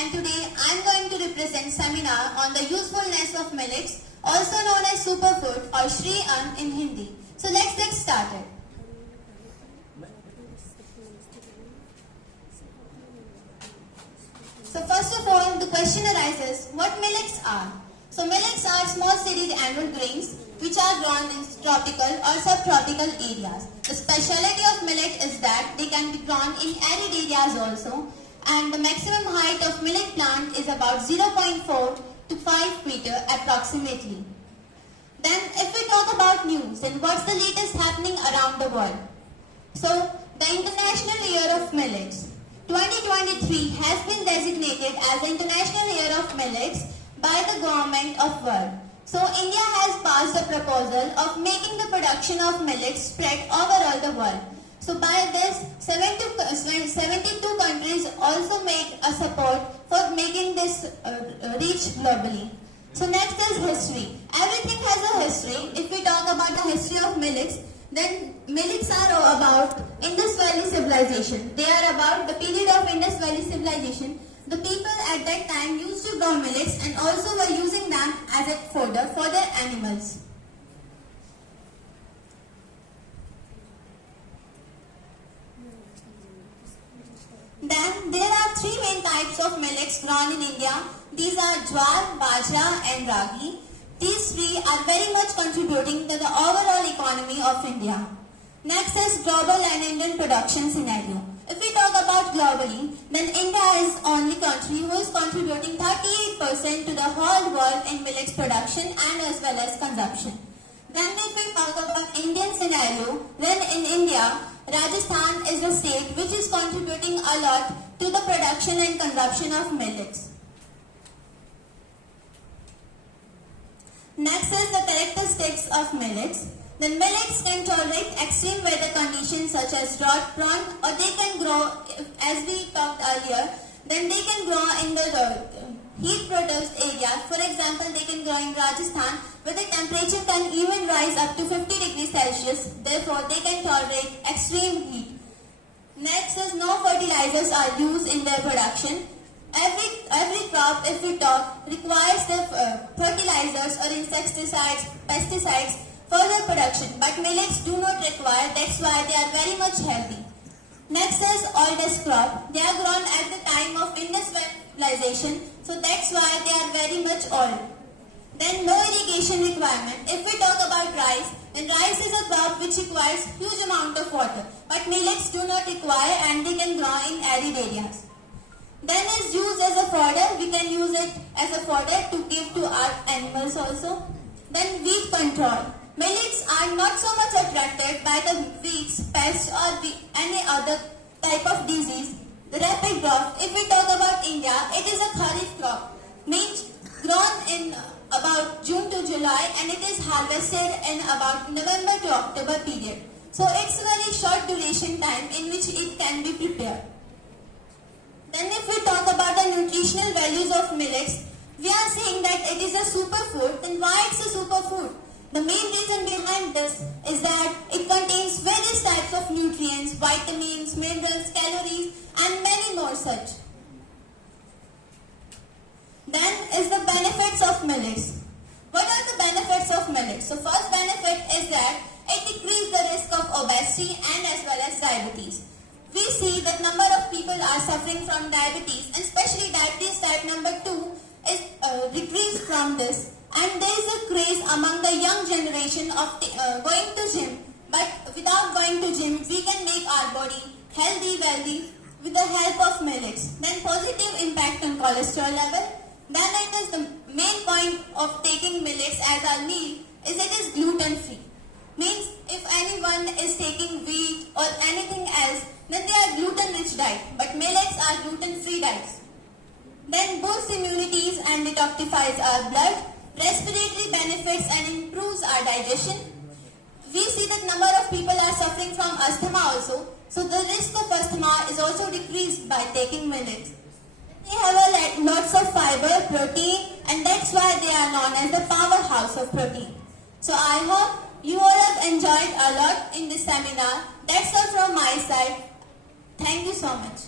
and today I am going to represent seminar on the usefulness of millets, also known as superfood or Shri Ann in Hindi. So let's get started. So first of all, the question arises, what millets are? So millets are small seeded annual grains which are grown in tropical or subtropical areas. The speciality of millet is that they can be grown in arid areas also, and the maximum height of millet plant is about 0.4 to 5 meter approximately. Then if we talk about news, then what's the latest happening around the world? So the International Year of Millets 2023 has been designated as the International Year of Millets by the Government of World. So India has passed a proposal of making the production of millets spread overall the world. So by this, 72 countries also make a support for making this reach globally. So next is history. Everything has a history. If we talk about the history of millets, then millets are about Indus Valley Civilization. They are about the period of Indus Valley Civilization. The people at that time used to grow millets and also were using them as a fodder for their animals. Then there are three main types of millets grown in India. These are jowar, bajra and ragi. These three are very much contributing to the overall economy of India. Next is global and Indian production scenario. If we talk about globally, then India is the only country who is contributing 38% to the whole world in millets production and as well as consumption. Then if we talk about Indian scenario, then in India, Rajasthan is the state which is contributing a lot to the production and consumption of millets. Next is the characteristics of millets. The millets can tolerate extreme weather conditions such as drought prone, or they can grow, as we talked earlier, then they can grow in the heat produced areas. For example, they can grow in Rajasthan where the temperature can even rise up to 50 degrees Celsius. Therefore, they can tolerate extreme heat. Next is no fertilizers are used in their production. Every crop, if we talk, requires the fertilizers or insecticides, pesticides for their production, but millets do not require. That's why they are very much healthy. Next is oldest crop. They are grown at the time of Indus civilization, so that's why they are very much old. Then no irrigation requirement. If we talk about rice, then rice is a crop which requires huge amount of water, but millets do not require and they can grow in arid areas. Then is used as a fodder. We can use it as a fodder to give to our animals also. Then weed control. Millets are not so much attracted by the weeds, pests or any other type of disease. The rapid growth. If we talk about India, it is a kharif crop. Means grown in about June to July and it is harvested in about November to October period. So it's a very short duration time in which it can be prepared. Then if we talk about the nutritional values of millets, we are saying that it is a superfood. Then why it's a superfood? The main reason behind this is that it contains various types of nutrients, vitamins, minerals, calories and many more such. Then is the benefits of millets. What are the benefits of millets? So first benefit is that it decreases the risk of obesity and as well as diabetes. We see that number of people are suffering from diabetes, and especially diabetes type number 2 is decreased from this. And there is a craze among the young generation of going to gym. But without going to gym, we can make our body healthy, wealthy with the help of millets. Then positive impact on cholesterol level. Then it is the main point of taking millets as our meal is it is gluten free. Means if anyone is taking wheat or anything else, then they are gluten rich diet. But millets are gluten free diets. Then boosts immunities and detoxifies our blood. Respiratory benefits and improves our digestion. We see that number of people are suffering from asthma also. So the risk of asthma is also decreased by taking millets. They have lots of fiber, protein, and that's why they are known as the powerhouse of protein. So I hope you all have enjoyed a lot in this seminar. That's all from my side. Thank you so much.